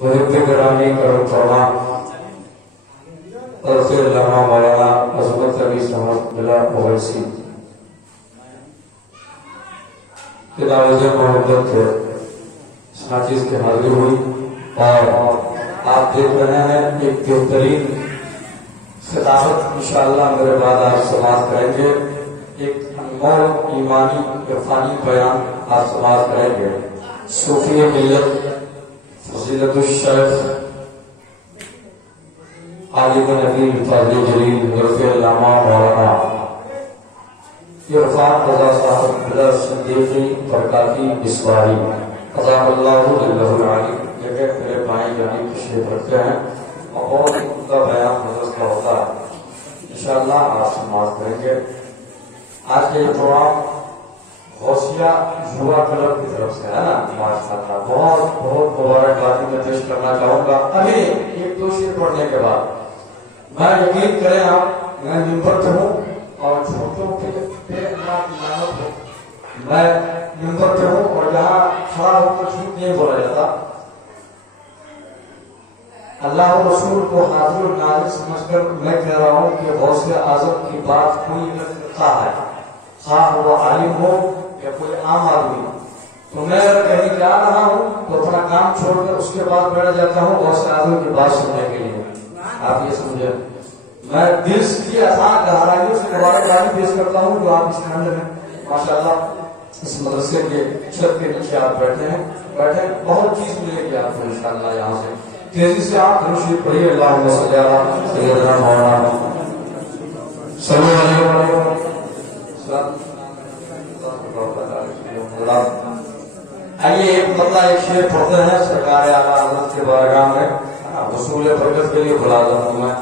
محب گرامی کرم فرما طرف علامہ مولانا عظمت علی صاحب بلا اویسی کے نواز محبت اس ناچیز کی حاضری ہوئی اور آپ دیکھ رہے ہیں ایک بہترین خطابت انشاءاللہ میرے بعد آپ سماعت کریں گے، ایک انمول ایمانی عرفانی بیان آپ سماعت کریں گے۔ صوفی ملت فضیلت الشیخ عالم نبی فاضل جلیل حضرت علامہ مولانا عرفان رضا صاحب بلا صدیقی برکاتی مصباحی قضا اللہ للہ العالی جگہ میرے بھائی جانی تشریف رکھتے ہیں اور بہت عمدہ بیان حضرت کا ہوتا ہے، انشاءاللہ آپ سماعت کریں گے۔ آج کے یہ پروگرام غوثیہ یووا کلب کی طرف سے ہے نا، ماشاءاللہ بہت بہت مبارکبادی میں پیش کرنا چاہوں گا۔ ابھی ایک دو شعر پڑھنے کے بعد میں یقین کریں آپ، میں ممبر پہ ہوں اور چھوٹوں پہ اللہ کی نعمت ہو، میں ممبر پہ ہوں اور یہاں کھڑا ہو کر جھوٹ نہیں بولا جاتا، اللہ و رسول کو حاضر و ناظر سمجھ کر میں کہہ رہا ہوں کہ غوث اعظم کی بات کوئی لگتا ہے، خواہ وہ عالم ہو یا کوئی عام آدمی، تو میں اگر کہیں جا رہا ہوں تو اپنا کام چھوڑ کر اس کے بعد بیٹھ جاتا ہوں غوث اعظم کی بات سننے کے لیے۔ آپ یہ سمجھیں، میں دل کی آسان گہرائیوں سے مبارکبادی پیش کرتا ہوں جو آپ اس کے اندر ہیں۔ ماشاءاللہ اس مدرسے کے چھت کے نیچے آپ بیٹھے ہیں، بہت چیز ملے گی آپ کو انشاءاللہ یہاں سے۔ تیزی سے آپ درود پڑھیے، اللہم صلی علی سیدنا مولانا صلی اللہ علیہ وسلم۔ آئیے ایک مطلع ایک شعر پڑھتے ہیں سرکار اعلیٰ حضرت کے بارگاہ میں، وصول برکت کے لیے بلا رہا ہوں میں۔